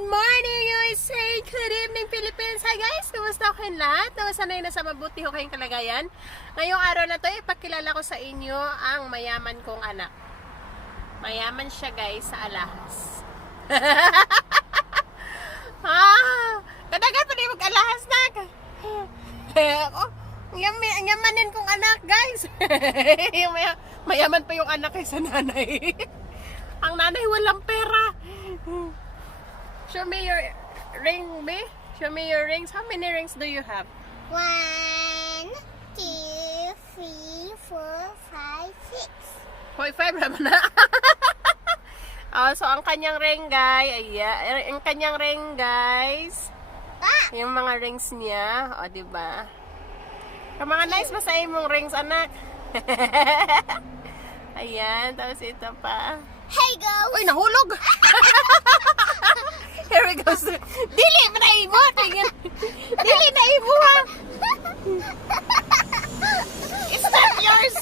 morning, USA! Good evening, Philippines! Hi guys! Kumusta ko kayong lahat? Sanay na sa mabuti ko kayong kalagayan. Ngayong araw na to, ipakilala ko sa inyo ang mayaman kong anak. Mayaman siya guys sa alahas. Kadagan pa rin mag-alahas na. Ang yamanin kong anak guys. Mayaman pa yung anak kaysa nanay. Ang nanay walang pera. Show me your ring, me. Show me your rings. How many rings do you have? 1, 2, 3, 4, 5, 6. 5 naman na. So ang kanyang ring, guys. Ayan, ang kanyang ring, guys. Yung mga rings niya, di ba? Yung mga nice basahin mong rings, anak. Ayan, tapos ito pa. Hey, go! Uy, nahulog! Here we go. Dili, naibo! Dili, naibo ha! It's not yours!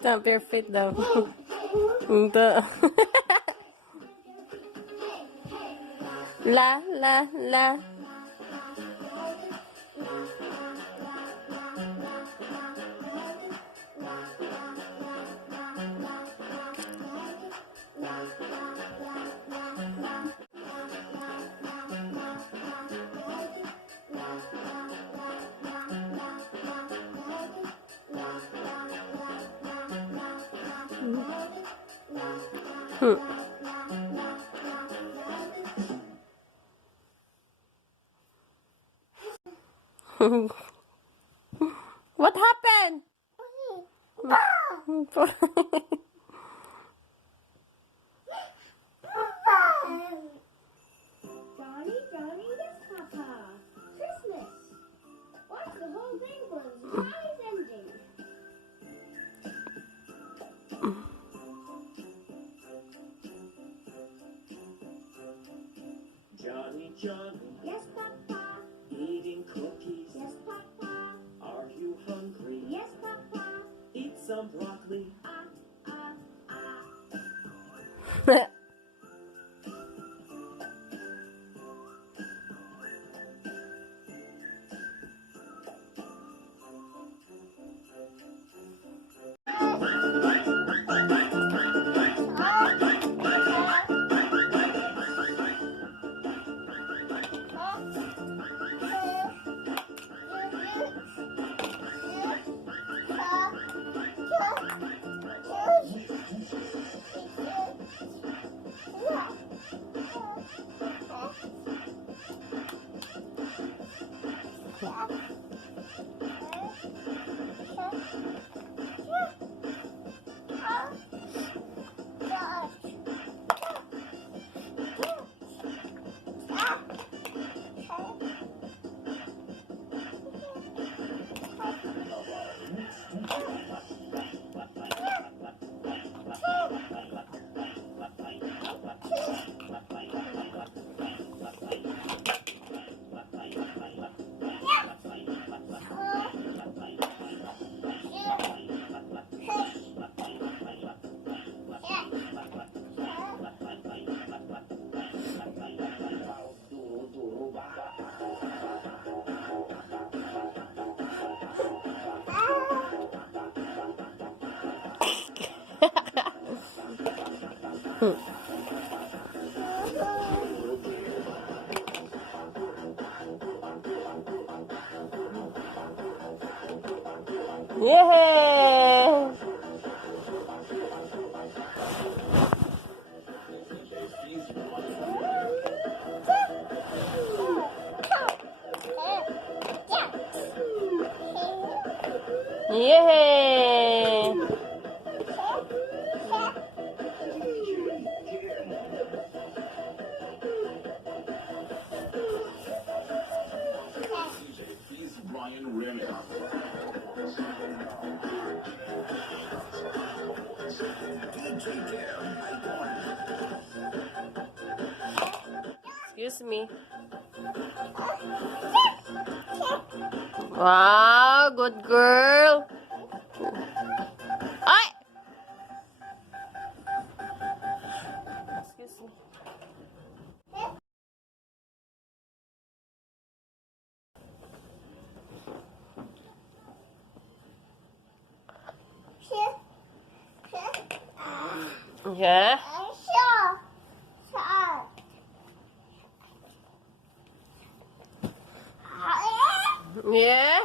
Stamp your feet daw. La, la, la. What happened? Johnny, yes, Papa. Christmas. Watch the whole thing for a surprise ending. Johnny, Yes, Papa. eating cookies. Yes, Papa. Are you hungry? Yes, Papa. Eat some broccoli. Yeah! Yeah! Excuse me. Wow, good girl. Ay! Excuse me. Yeah? Yeah?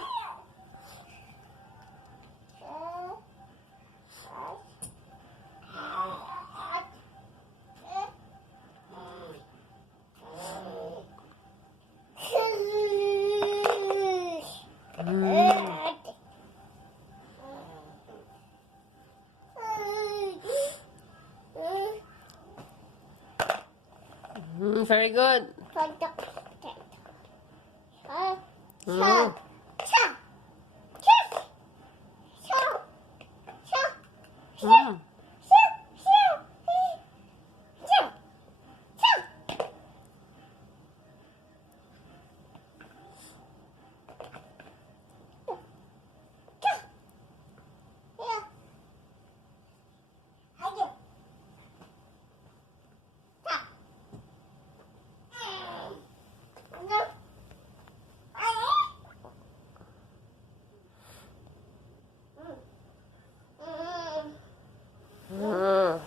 Very good. Mm. Mm. Mm.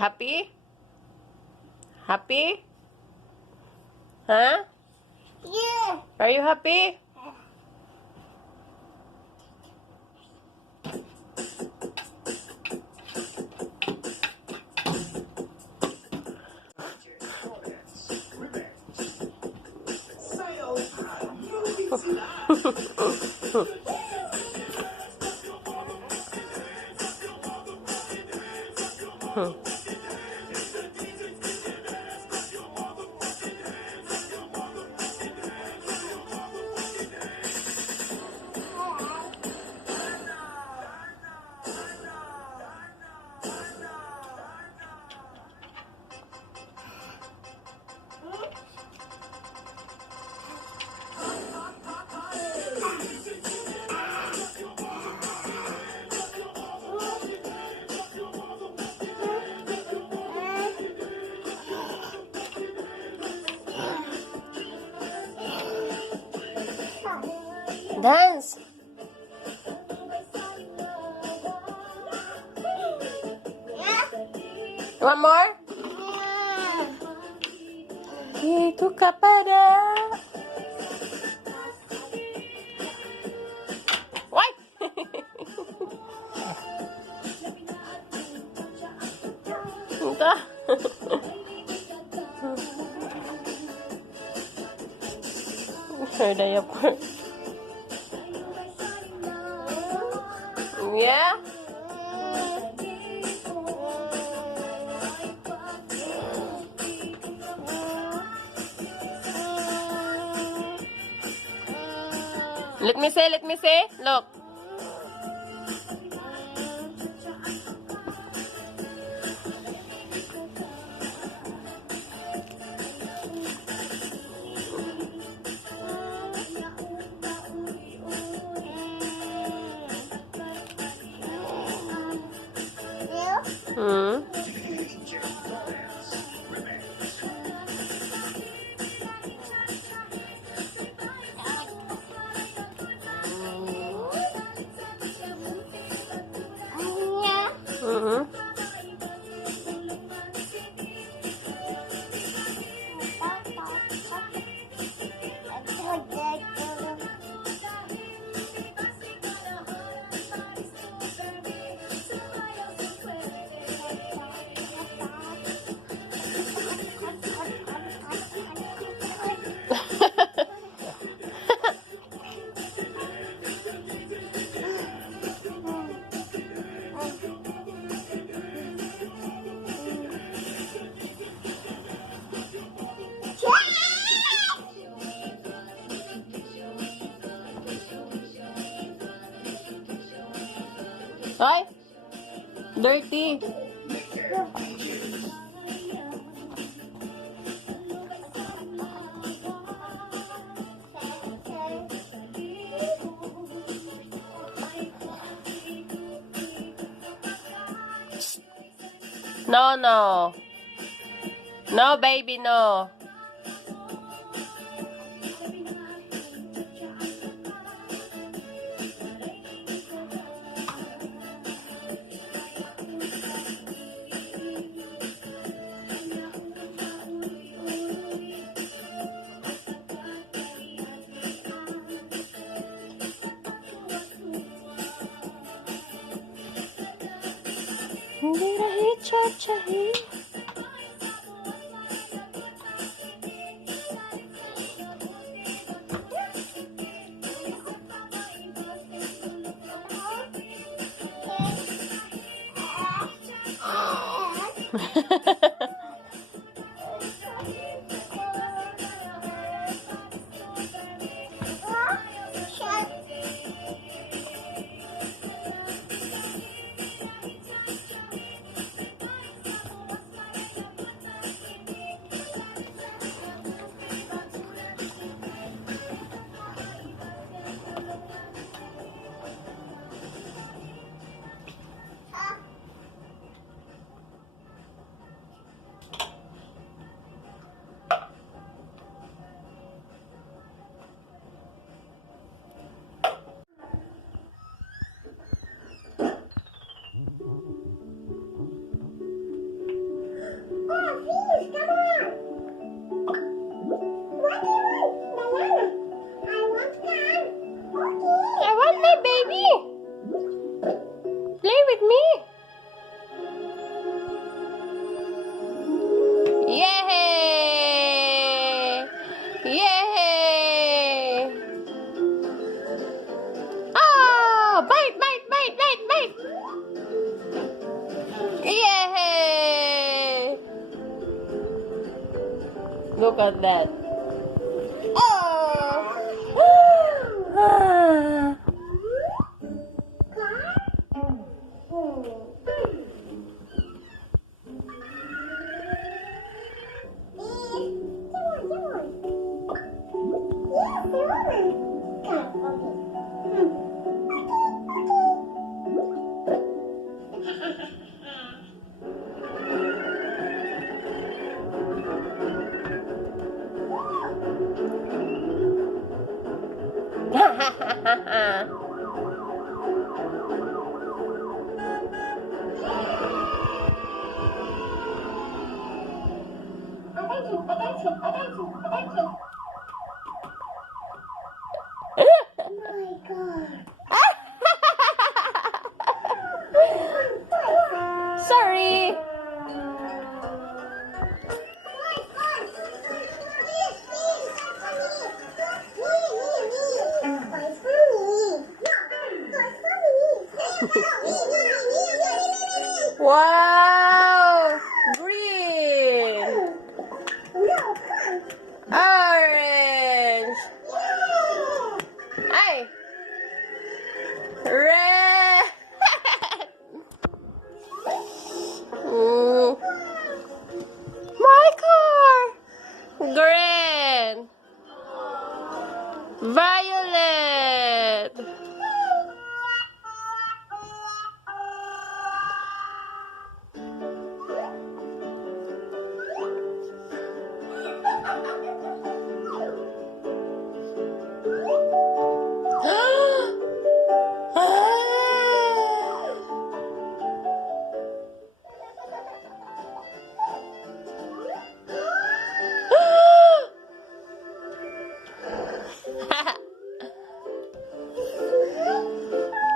Happy? Happy? Huh? Yeah. Are you happy? Dance. You want more? Itu kepada. Why? Entah. Her diaper. Yeah. Let me see, let me see. Look. Hmm. Mm-hmm. Ay, dirty. No, no. No, baby, no. Birahi chachahi. Look at that. Oh! Sorry. Wow! Green! Orange! Ay! Red! My car! Green! Violet!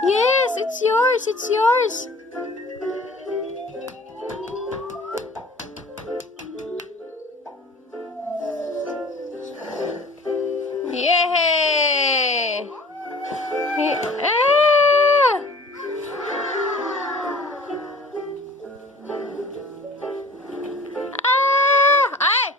Yes, it's yours. It's yours. Yay! Ah! Ah! Ay!